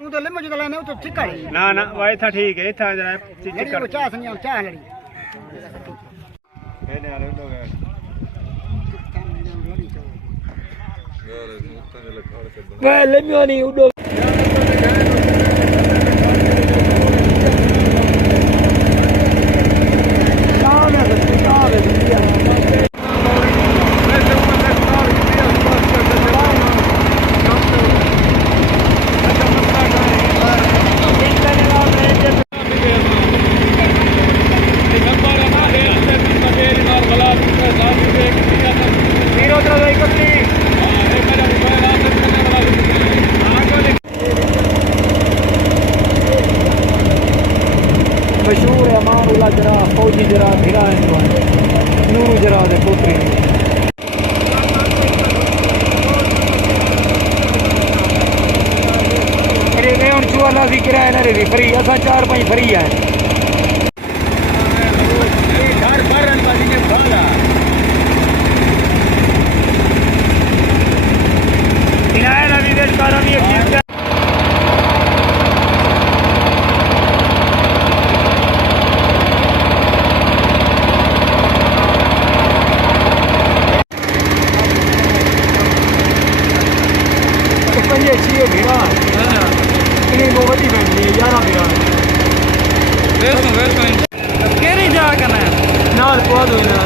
तू तो लिम्बू जला ने तो चिक्का ना ना वाई था ठीक है था जरा चिक्का चाह संग चाह लड़ी कहने वाले लोग हैं वे लिम्बू नहीं उड़ो मशहूर है अमानुल्लाह जरा फौजी जरा भिड़ा है नूरू जरा दे पुत्री अरे मैं हुन चुआला सी किराया ना रे फ्री असा 4-5 फ्री है घर भरन वाली ने भाला किराया ना विदेश कारण ये ये चाहिए भिड़ा इन्हें वो वही फैमिली है 11 भिड़ा केरी जा करना है नाल पवा दो इन्हें